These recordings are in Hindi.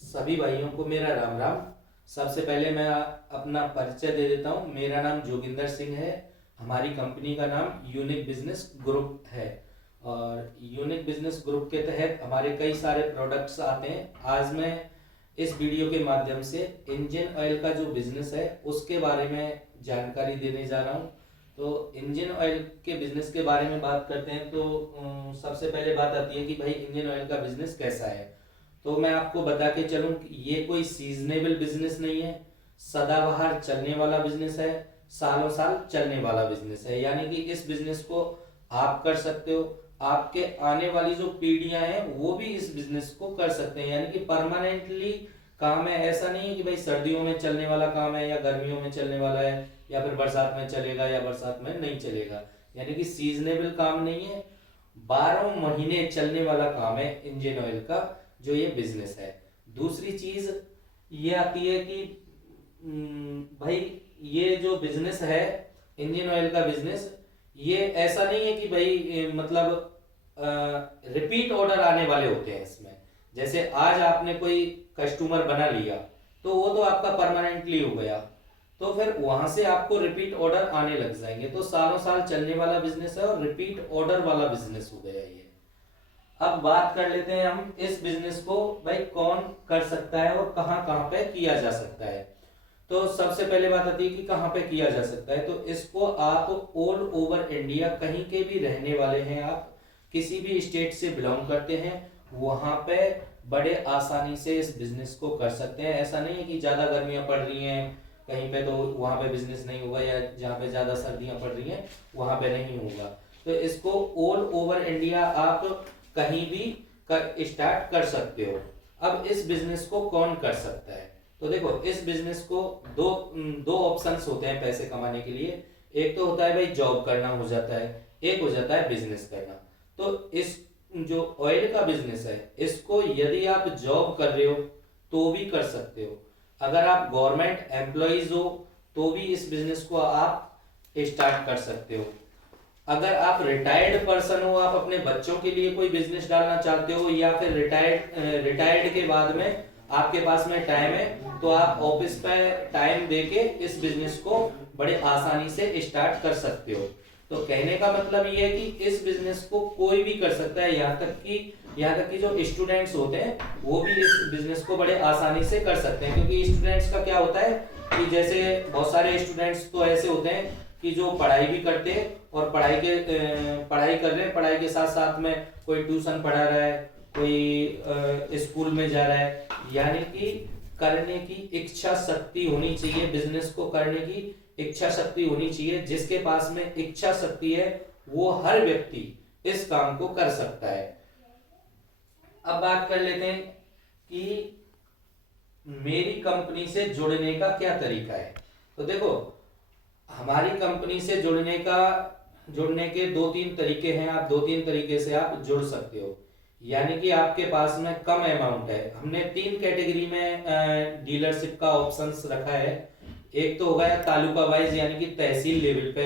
सभी भाइयों को मेरा राम राम। सबसे पहले मैं अपना परिचय दे देता हूँ। मेरा नाम जोगिंदर सिंह है। हमारी कंपनी का नाम यूनिक बिजनेस ग्रुप है और यूनिक बिजनेस ग्रुप के तहत हमारे कई सारे प्रोडक्ट्स आते हैं। आज मैं इस वीडियो के माध्यम से इंजन ऑयल का जो बिजनेस है उसके बारे में जानकारी देने जा रहा हूँ। तो इंजन ऑयल के बिजनेस के बारे में बात करते हैं तो सबसे पहले बात आती है कि भाई इंजन ऑयल का बिजनेस कैसा है। तो मैं आपको बता के चलूं कि ये कोई सीजनेबल बिजनेस नहीं है, सदाबहार चलने वाला बिजनेस है, सालों साल चलने वाला बिजनेस है। यानी कि इस बिजनेस को आप कर सकते हो, आपके आने वाली जो पीढ़ियां हैं वो भी इस बिजनेस को कर सकते हैं। यानी कि परमानेंटली काम है, ऐसा नहीं है कि भाई सर्दियों में चलने वाला काम है या गर्मियों में चलने वाला है या फिर बरसात में चलेगा या बरसात में नहीं चलेगा। यानी कि सीजनेबल काम नहीं है, 12 महीने चलने वाला काम है इंजन ऑयल का जो ये बिजनेस है। दूसरी चीज ये आती है कि भाई ये जो बिजनेस है इंजन ऑयल का बिजनेस, ये ऐसा नहीं है कि भाई मतलब रिपीट ऑर्डर आने वाले होते हैं इसमें। जैसे आज आपने कोई कस्टमर बना लिया तो वो तो आपका परमानेंटली हो गया, तो फिर वहां से आपको रिपीट ऑर्डर आने लग जाएंगे। तो सालों साल चलने वाला बिजनेस है और रिपीट ऑर्डर वाला बिजनेस हो गया ये। अब बात कर लेते हैं हम इस बिजनेस को भाई कौन कर सकता है और कहाँ कहाँ पे किया जा सकता है। तो सबसे पहले बात आती है कि कहाँ पे किया जा सकता है। तो इसको आप ऑल ओवर इंडिया कहीं के भी रहने वाले हैं, आप किसी भी स्टेट से बिलोंग करते हैं, वहां पे बड़े आसानी से इस बिजनेस को कर सकते हैं। ऐसा नहीं है कि ज्यादा गर्मियां पड़ रही हैं कहीं पे तो वहां पे बिजनेस नहीं होगा, या जहाँ पे ज्यादा सर्दियां पड़ रही हैं वहां पे नहीं होगा। तो इसको ऑल ओवर इंडिया आप कहीं भी स्टार्ट कर सकते हो। अब इस बिजनेस को कौन कर सकता है? तो देखो, इस बिजनेस को दो दो ऑप्शंस होते हैं पैसे कमाने के लिए। एक तो होता है भाई जॉब करना हो जाता है, एक हो जाता है बिजनेस करना। तो इस जो ऑयल का बिजनेस है इसको यदि आप जॉब कर रहे हो तो भी कर सकते हो। अगर आप गवर्नमेंट एम्प्लॉइज हो तो भी इस बिजनेस को आप स्टार्ट कर सकते हो। अगर आप रिटायर्ड पर्सन हो, आप अपने बच्चों के लिए कोई बिजनेस डालना चाहते हो, या फिर रिटायर्ड के बाद में आपके पास में टाइम है तो आप ऑफिस पे टाइम देके इस बिजनेस को बड़े आसानी से स्टार्ट कर सकते हो। तो कहने का मतलब ये है कि इस बिजनेस को कोई भी कर सकता है, यहाँ तक कि जो स्टूडेंट्स होते हैं वो भी इस बिजनेस को बड़े आसानी से कर सकते हैं। क्योंकि स्टूडेंट्स का क्या होता है कि जैसे बहुत सारे स्टूडेंट्स तो ऐसे होते हैं कि जो पढ़ाई भी करते हैं और पढ़ाई कर रहे हैं, पढ़ाई के साथ साथ में कोई ट्यूशन पढ़ा रहा है, कोई स्कूल में जा रहा है। यानी कि करने की इच्छा शक्ति होनी चाहिए, बिजनेस को करने की इच्छा शक्ति होनी चाहिए। जिसके पास में इच्छा शक्ति है वो हर व्यक्ति इस काम को कर सकता है। अब बात कर लेते हैं कि मेरी कंपनी से जुड़ने का क्या तरीका है। तो देखो, हमारी कंपनी से जुड़ने के दो तीन तरीके हैं। आप दो तीन तरीके से आप जुड़ सकते हो। यानी कि आपके पास में कम अमाउंट है, हमने तीन कैटेगरी में डीलरशिप का ऑप्शंस रखा है। एक तो हो गया तालुका वाइज, यानी कि तहसील लेवल पे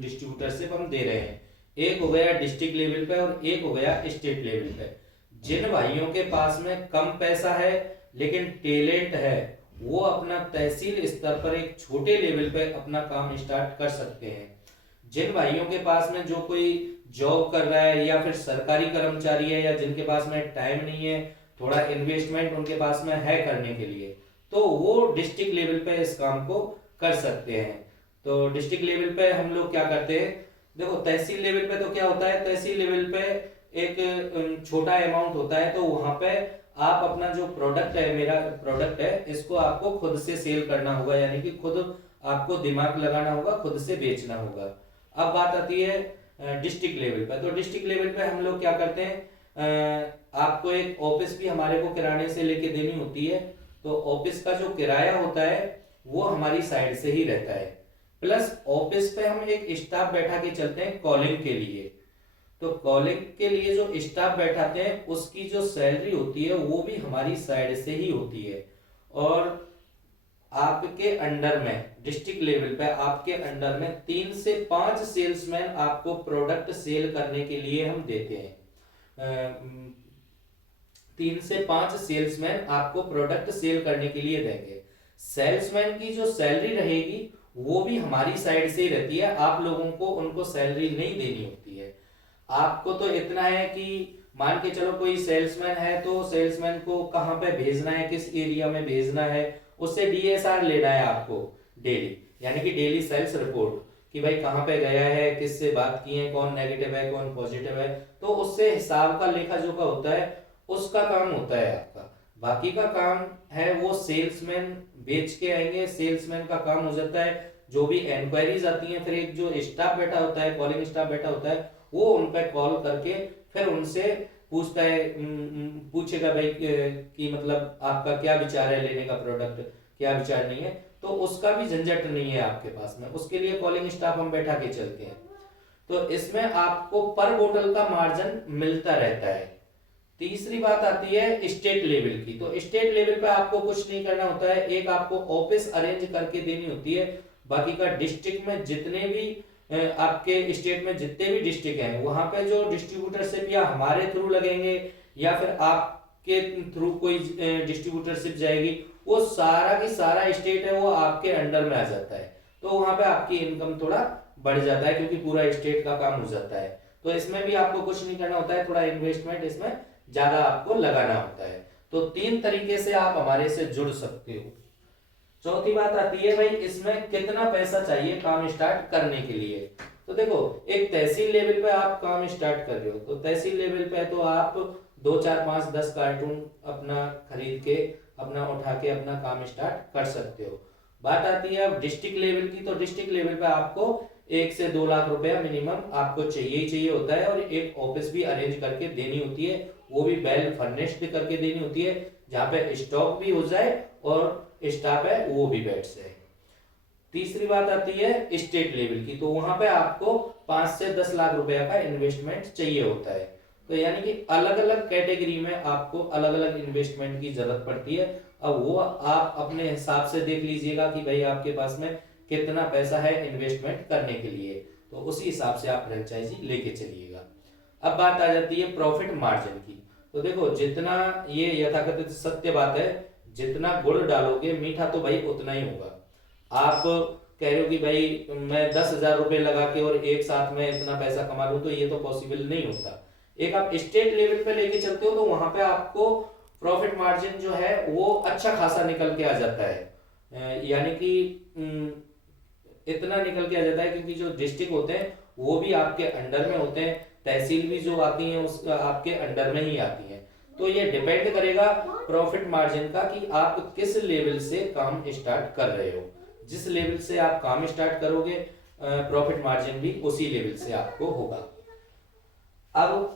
डिस्ट्रीब्यूटरशिप हम दे रहे हैं। एक हो गया डिस्ट्रिक्ट लेवल पे और एक हो गया स्टेट लेवल पे। जिन भाइयों के पास में कम पैसा है लेकिन टैलेंट है, वो अपना तहसील स्तर पर एक छोटे लेवल पे अपना काम स्टार्ट कर सकते हैं। जिन भाइयों के पास में जो कोई जॉब कर रहा है या फिर सरकारी कर्मचारी है, या जिनके पास में टाइम नहीं है, थोड़ा इन्वेस्टमेंट उनके पास में है करने के लिए, तो वो डिस्ट्रिक्ट लेवल पे इस काम को कर सकते हैं। तो डिस्ट्रिक्ट लेवल पे हम लोग क्या करते हैं, देखो तहसील लेवल पे तो क्या होता है, तहसील लेवल पे एक छोटा अमाउंट होता है। तो वहां पे आप अपना जो प्रोडक्ट है, मेरा प्रोडक्ट है, इसको आपको खुद से सेल करना होगा। यानी कि खुद आपको दिमाग लगाना होगा, खुद से बेचना होगा। अब बात आती है डिस्ट्रिक्ट लेवल पे। तो डिस्ट्रिक्ट लेवल पे हम लोग क्या करते हैं, आपको एक ऑफिस भी हमारे को किराने से लेके देनी होती है। तो ऑफिस का जो किराया होता है वो हमारी साइड से ही रहता है। प्लस ऑफिस पे हम एक स्टाफ बैठा के चलते हैं कॉलिंग के लिए। तो कॉलिंग के लिए जो स्टाफ बैठाते हैं उसकी जो सैलरी होती है वो भी हमारी साइड से ही होती है। और आपके अंडर में डिस्ट्रिक्ट लेवल पे आपके अंडर में 3 से 5 सेल्समैन आपको प्रोडक्ट सेल करने के लिए हम देते हैं। 3 से 5 सेल्समैन आपको प्रोडक्ट सेल करने के लिए देंगे। सेल्समैन की जो सैलरी रहेगी वो भी हमारी साइड से ही रहती है, आप लोगों को उनको सैलरी नहीं देनी होती है। आपको तो इतना है कि मान के चलो कोई सेल्समैन है तो सेल्समैन को कहाँ पे भेजना है, किस एरिया में भेजना है, उससे डीएसआर लेना है आपको डेली, यानी कि डेली सेल्स रिपोर्ट, कि भाई कहाँ पे गया है, किससे बात की है, कौन नेगेटिव है कौन पॉजिटिव है, तो उससे हिसाब का लेखा जोखा होता है, उसका काम होता है आपका। बाकी का काम है वो सेल्समैन बेच के आएंगे, सेल्समैन का काम हो जाता है जो भी इंक्वायरीज आती हैं, फिर एक जो स्टाफ बैठा होता है, कॉलिंग स्टाफ बैठा होता है, वो उन पर कॉल करके फिर उनसे पूछता है, पूछेगा भाई कि मतलब आपका क्या विचार है लेने का प्रोडक्ट, क्या विचार नहीं है, तो उसका भी झंझट नहीं है आपके पास में, उसके लिए कॉलिंग स्टाफ हम बैठा के चलते हैं। तो इसमें आपको पर बोतल का मार्जिन मिलता रहता है। तीसरी बात आती है स्टेट लेवल की। तो स्टेट लेवल पे आपको कुछ नहीं करना होता है, एक आपको ऑफिस अरेंज करके देनी होती है, बाकी का डिस्ट्रिक्ट में जितने भी आपके स्टेट में जितने भी डिस्ट्रिक्ट हैं वहां पे जो डिस्ट्रीब्यूटरशिप या हमारे थ्रू लगेंगे या फिर आपके थ्रू कोई डिस्ट्रीब्यूटरशिप जाएगी, वो सारा की सारा स्टेट है वो आपके अंडर में आ जाता है, तो वहां पे आपकी इनकम थोड़ा बढ़ जाता है क्योंकि पूरा स्टेट का काम हो जाता है। तो इसमें भी आपको कुछ नहीं करना होता है, थोड़ा इन्वेस्टमेंट इसमें ज्यादा आपको लगाना होता है। तो 3 तरीके से आप हमारे से जुड़ सकते हो। चौथी बात आती है भाई इसमें कितना पैसा चाहिए काम स्टार्ट करने के लिए। तो देखो एक तहसील लेवल पे आप काम स्टार्ट कर रहे हो, तो तहसील लेवल पे तो आप 2 4 5 10 कार्टून अपना खरीद के अपना उठा के अपना काम स्टार्ट कर सकते हो। बात आती है अब डिस्ट्रिक्ट लेवल की, तो डिस्ट्रिक्ट लेवल पे आपको 1 से 2 लाख रुपया मिनिमम आपको चाहिए ही चाहिए होता है, और एक ऑफिस भी अरेंज करके देनी होती है, वो भी वेल फर्निश्ड करके देनी होती है जहाँ पे स्टॉक भी हो जाए और स्टाफ है वो भी बैठ जाए। तीसरी बात आती है स्टेट लेवल की, तो वहां पे आपको 5 से 10 लाख रुपया का इन्वेस्टमेंट चाहिए होता है। तो यानी कि अलग अलग कैटेगरी में आपको अलग अलग इन्वेस्टमेंट की जरूरत पड़ती है। अब वो आप अपने हिसाब से देख लीजिएगा कि भाई आपके पास में कितना पैसा है इन्वेस्टमेंट करने के लिए, तो उसी हिसाब से आप फ्रेंचाइजी लेके चलिएगा। अब बात आ जाती है प्रॉफिट मार्जिन की। तो देखो जितना ये यथाकथित सत्य बात है, जितना गुड़ डालोगे मीठा तो भाई उतना ही होगा। आप कह रहे हो कि भाई मैं 10,000 रुपए लगा के और एक साथ में इतना पैसा कमा लूं, तो ये तो पॉसिबल नहीं होता। एक आप स्टेट लेवल पे लेके चलते हो तो वहां पे आपको प्रॉफिट मार्जिन जो है वो अच्छा खासा निकल के आ जाता है, यानी कि इतना निकल के आ जाता है क्योंकि जो डिस्ट्रिक्ट होते हैं वो भी आपके अंडर में होते हैं, तहसील भी जो आती है उस आपके अंडर में ही आती है। तो ये डिपेंड करेगा प्रॉफिट मार्जिन का कि आप किस लेवल से काम स्टार्ट कर रहे हो। जिस लेवल से आप काम स्टार्ट करोगे प्रॉफिट मार्जिन भी उसी लेवल से आपको होगा। अब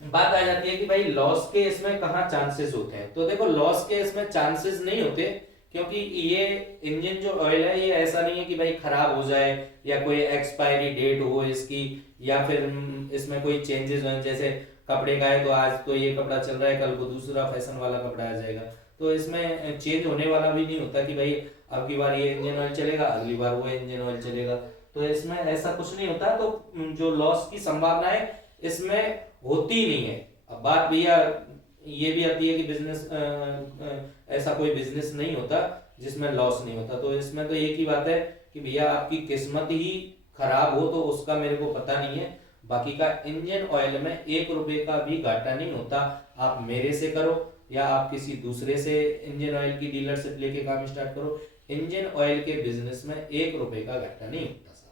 बात आ जाती है कि भाई लॉस के इसमें कहाँ चांसेस होते हैं। तो देखो लॉस के इसमें चांसेस नहीं होते, क्योंकि ये इंजन जो ऑयल है ये ऐसा नहीं है कि भाई खराब हो जाए या कोई एक्सपायरी डेट हो इसकी, या फिर इसमें कोई चेंजेस हो, जैसे कपड़े का है तो आज तो ये कपड़ा चल रहा है कल को दूसरा फैशन वाला कपड़ा आ जाएगा, तो इसमें चेंज होने वाला भी नहीं होता कि भाई अब की बार ये इंजन ऑयल चलेगा अगली बार वो इंजन ऑयल चलेगा, तो इसमें ऐसा कुछ नहीं होता। तो जो लॉस की संभावना है इसमें होती ही नहीं है। अब बात भैया ये भी आती है कि बिजनेस ऐसा कोई बिजनेस नहीं होता जिसमें लॉस नहीं होता। तो इसमें तो एक ही बात है कि भैया आपकी किस्मत ही खराब हो तो उसका मेरे को पता नहीं है, बाकी का इंजन ऑयल में 1 रुपए का भी घाटा नहीं होता। आप मेरे से करो या आप किसी दूसरे से इंजन ऑयल की डीलरशिप लेके काम स्टार्ट करो, इंजन ऑयल के बिजनेस में 1 रुपए का घाटा नहीं होता साहब।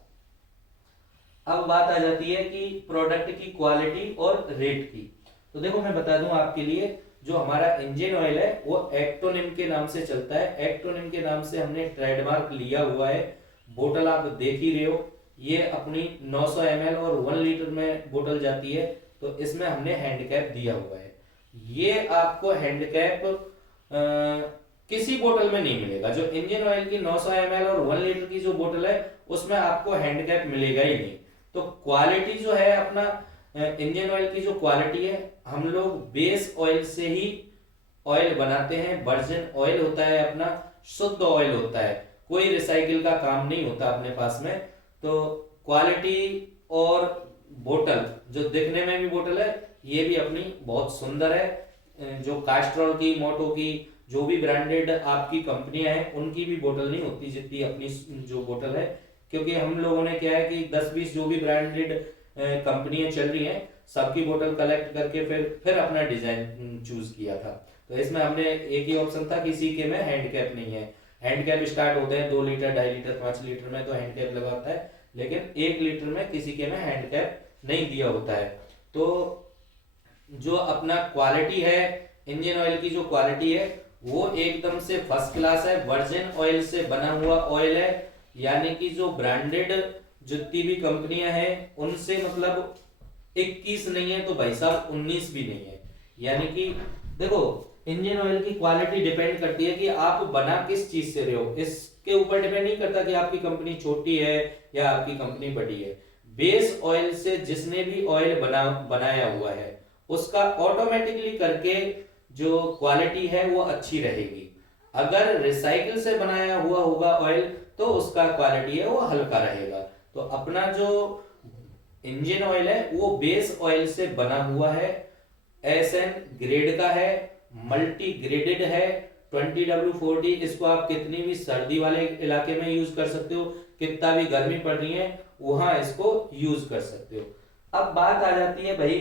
अब बात आ जाती है कि प्रोडक्ट की क्वालिटी और रेट की। तो देखो मैं बता दूं आपके लिए, जो हमारा इंजन ऑयल है वो एक्टोनिम के नाम से चलता है। एक्टोनिम के नाम से हमने ट्रेडमार्क लिया हुआ है। बोतल आप देख ही रहे हो, ये अपनी 900 ml और 1 लीटर में बोतल जाती है, तो इसमें हमने हैंडकैप दिया हुआ है। ये आपको हैंडकैप किसी बोतल में नहीं मिलेगा। जो इंजन ऑयल की 900 ml और 1 लीटर की जो बोतल है उसमें आपको हैंडकैप मिलेगा ही नहीं। तो क्वालिटी जो है अपना इंजन ऑयल की जो क्वालिटी है, हम लोग बेस ऑयल से ही ऑयल बनाते हैं। वर्जिन ऑयल होता है अपना, शुद्ध ऑयल होता है, कोई रिसाइकिल का काम नहीं होता अपने पास में। तो क्वालिटी और बोतल जो दिखने में भी बोतल है ये भी अपनी बहुत सुंदर है, जो कास्ट्रॉल की, मोटो की, जो भी ब्रांडेड आपकी कंपनियां हैं उनकी भी बोतल नहीं होती जितनी अपनी जो बोतल है। क्योंकि हम लोगों ने क्या है कि 10-20 जो भी ब्रांडेड कंपनियां चल रही हैं सबकी बोतल कलेक्ट करके फिर अपना डिजाइन चूज किया था। तो इसमें हमने एक ही ऑप्शन था, किसी के में हैंड कैप नहीं है। हैंड कैप स्टार्ट होते हैं 2 लीटर, 2.5 लीटर, 5 लीटर में तो हैंड कैप लगा होता है, लेकिन 1 लीटर में किसी के में हैंड कैप नहीं दिया होता है। तो जो अपना क्वालिटी है, इंजन ऑयल की जो क्वालिटी है वो एकदम से फर्स्ट क्लास है, वर्जिन ऑयल से बना हुआ ऑयल है। यानी कि जो ब्रांडेड जितनी भी कंपनियां हैं उनसे मतलब 21 नहीं है तो भाई साहब 19 भी नहीं है। यानी कि देखो, इंजन ऑयल की क्वालिटी डिपेंड करती है कि आप बना किस चीज से रहे हो, इसके ऊपर डिपेंड नहीं करता कि आपकी कंपनी छोटी है या आपकी कंपनी बड़ी है। बेस ऑयल से जिसने भी ऑयल बनाया हुआ है उसका ऑटोमेटिकली करके जो क्वालिटी है वो अच्छी रहेगी। अगर रिसाइकिल से बनाया हुआ होगा ऑयल तो उसका क्वालिटी है वो हल्का रहेगा। तो अपना जो इंजन ऑयल है वो बेस ऑयल से बना हुआ है, एसएन ग्रेड का है, मल्टी ग्रेडेड है, 20W40। इसको आप कितनी भी सर्दी वाले इलाके में यूज कर सकते हो, कितना भी गर्मी पड़ रही है वहां इसको यूज कर सकते हो। अब बात आ जाती है भाई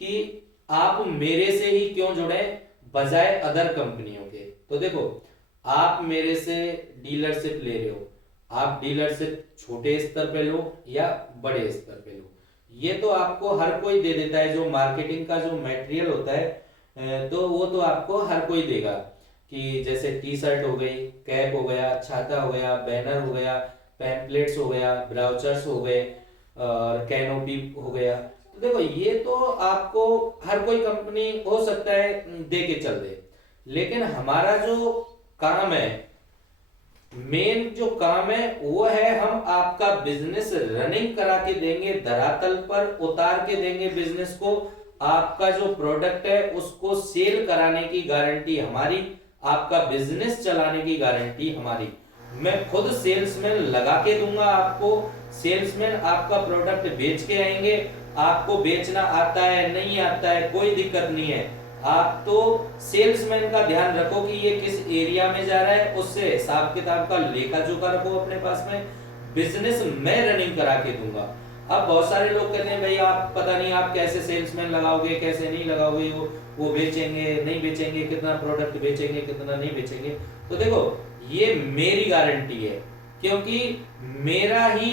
कि आप मेरे से ही क्यों जुड़े बजाय अदर कंपनियों के। तो देखो, आप मेरे से डीलरशिप ले रहे हो, आप डीलरशिप छोटे स्तर पे लो या बड़े स्तर पे लो, ये तो आपको हर कोई दे देता है। जो मार्केटिंग का जो मटेरियल होता है तो वो तो आपको हर कोई देगा, कि जैसे टी शर्ट हो गई, कैप हो गया, छाता हो गया, बैनर हो गया, पैम्पलेट्स हो गया, ब्राउचर्स हो गए और कैनोपी हो गया। तो देखो, ये तो आपको हर कोई कंपनी हो सकता है दे के चल दे, लेकिन हमारा जो काम है, मेन जो काम है वो है हम आपका बिजनेस रनिंग करा के देंगे, धरातल पर उतार के देंगे बिजनेस को। आपका जो प्रोडक्ट है उसको सेल कराने की गारंटी हमारी, आपका बिजनेस चलाने की गारंटी हमारी। मैं खुद सेल्समैन लगा के दूंगा आपको, सेल्समैन आपका प्रोडक्ट बेच के आएंगे। आपको बेचना आता है नहीं आता है कोई दिक्कत नहीं है, आप तो सेल्समैन का ध्यान रखो कि ये किस एरिया में जा रहा है, उससे हिसाब किताब का लेखा जोखा रखो अपने पास में। बिजनेस मैं रनिंग करा के दूंगा। अब बहुत सारे लोग कहते हैं भाई आप पता नहीं आप कैसे सेल्समैन लगाओगे, कैसे नहीं लगाओगे, वो बेचेंगे नहीं बेचेंगे, कितना प्रोडक्ट बेचेंगे कितना नहीं बेचेंगे। तो देखो, ये मेरी गारंटी है, क्योंकि मेरा ही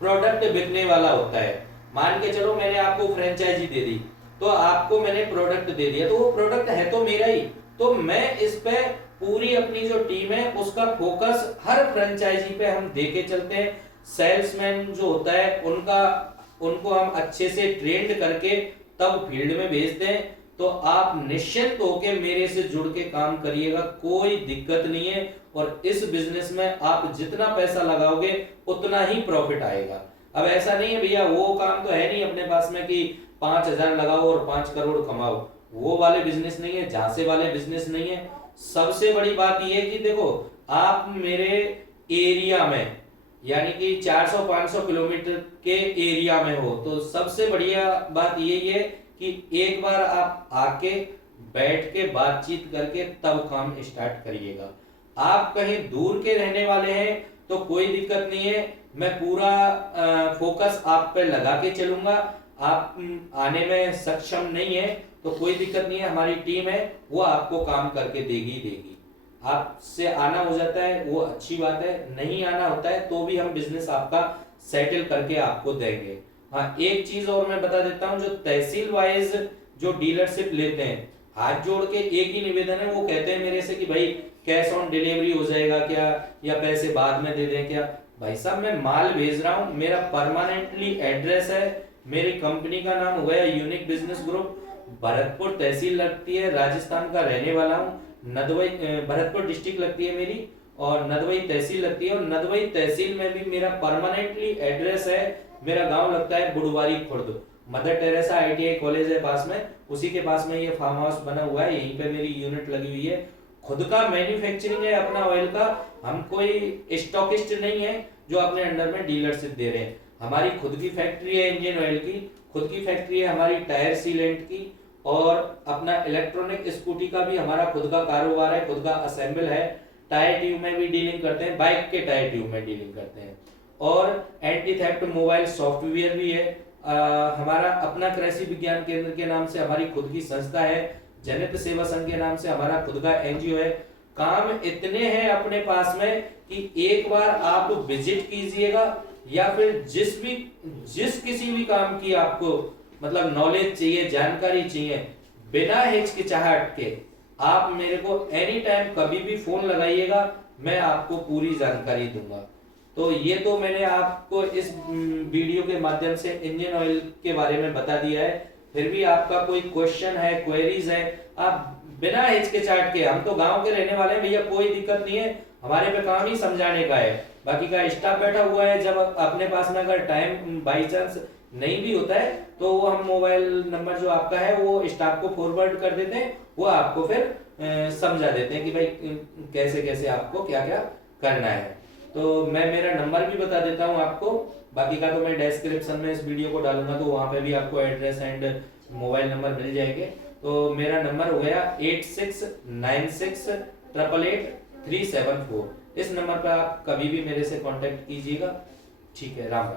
प्रोडक्ट बिकने वाला होता है। मान के चलो मैंने आपको फ्रेंचाइजी दे दी, तो आपको मैंने प्रोडक्ट दे दिया, तो वो प्रोडक्ट है तो मेरा ही, तो मैं इस पे पूरी अपनी जो टीम है उसका फोकस हर फ्रेंचाइजी पे हम देके चलते हैं। सेल्समैन जो होता है उनको हम अच्छे से ट्रेंड करके तब फील्ड में भेजते हैं। तो आप निश्चिंत होके मेरे से जुड़ के काम करिएगा, कोई दिक्कत नहीं है। और इस बिजनेस में आप जितना पैसा लगाओगे उतना ही प्रॉफिट आएगा। अब ऐसा नहीं है भैया, वो काम तो है नहीं अपने पास में कि 5,000 लगाओ और 5 करोड़ कमाओ, वो वाले बिजनेस नहीं है, झांसे वाले बिजनेस नहीं है। सबसे बड़ी बात यह है कि देखो, आप मेरे एरिया में यानी कि 400-500 किलोमीटर के एरिया में हो, तो सबसे बढ़िया बात यही है कि एक बार आप आके बैठ के बातचीत करके तब काम स्टार्ट करिएगा। आप कहीं दूर के रहने वाले हैं तो कोई दिक्कत नहीं है, मैं पूरा फोकस आप पे लगा के चलूंगा। आप आने में सक्षम नहीं है तो कोई दिक्कत नहीं है, हमारी टीम है वो आपको काम करके देगी। आपसे आना हो जाता है वो अच्छी बात है, नहीं आना होता है तो भी हम बिजनेस आपका सेटल करके आपको देंगे। हाँ, एक चीज और मैं बता देता हूँ, जो तहसील वाइज जो डीलरशिप लेते हैं, हाथ जोड़ के एक ही निवेदन है, वो कहते हैं मेरे से कि भाई कैश ऑन डिलीवरी हो जाएगा क्या, या पैसे बाद में दे दें क्या। भाई साहब, मैं माल भेज रहा हूँ, मेरा परमानेंटली एड्रेस है, मेरी कंपनी का नाम हो गया यूनिक बिजनेस ग्रुप, भरतपुर तहसील लगती है, राजस्थान का रहने वाला हूँ। नदवई भरतपुर डिस्ट्रिक्ट लगती है मेरी, और नदवई तहसील लगती है, और नदवई तहसील में भी मेरा परमानेंटली एड्रेस है। मेरा गांव लगता है Budhwari Khurd, Mother Teresa ITI college है पास में, उसी के पास में ये फार्म हाउस बना हुआ है, यहीं पे मेरी यूनिट लगी हुई है। खुद का मैन्युफैक्चरिंग है अपना ऑयल का, हम कोई स्टॉकिस्ट नहीं है जो अपने अंडर में डीलरशिप दे रहे हैं। हमारी खुद की फैक्ट्री है इंजन ऑयल की, खुद की फैक्ट्री है हमारी टायर सीलेंट की, और अपना इलेक्ट्रॉनिक स्कूटी का भी हमारा खुद का कारोबार है, खुद का असेंबल है। टायर ट्यूब में भी डीलिंग करते हैं, बाइक के टायर ट्यूब में डीलिंग करते हैं। और एंटी थेफ्ट मोबाइल सॉफ्टवेयर भी है। हमारा अपना कृषि विज्ञान केंद्र के नाम से हमारी खुद की संस्था है। जनित सेवा संघ के नाम से हमारा खुद का एनजीओ है। काम इतने हैं अपने पास में कि एक बार आप विजिट कीजिएगा, या फिर जिस किसी भी काम की आपको मतलब नॉलेज चाहिए, जानकारी चाहिए, बिना हिचकिचाहट के आप मेरे को एनी टाइम कभी भी फोन लगाइएगा, मैं आपको पूरी जानकारी दूंगा। तो ये तो मैंने आपको इस वीडियो के माध्यम से इंजन ऑयल के बारे में बता दिया है। फिर भी आपका कोई क्वेश्चन है, क्वेरीज है, आप बिना हिचकिचाहट के, हम तो गांव के रहने वाले हैं भैया, कोई दिक्कत नहीं है, हमारे पे काम ही समझाने का है। बाकी का स्टाफ बैठा हुआ है, जब अपने पास में अगर टाइम बाई चांस नहीं भी होता है तो वो हम मोबाइल नंबर जो आपका है वो स्टाफ को फॉरवर्ड कर देते हैं, वो आपको फिर समझा देते हैं कि भाई कैसे कैसे आपको क्या क्या करना है। तो मैं मेरा नंबर भी बता देता हूँ आपको, बाकी का तो मैं डिस्क्रिप्शन में इस वीडियो को डालूंगा, तो वहां पे भी आपको एड्रेस एंड मोबाइल नंबर मिल जाएंगे। तो मेरा नंबर हो गया 8696888374। इस नंबर पर आप कभी भी मेरे से कांटेक्ट कीजिएगा। ठीक है, राम राम।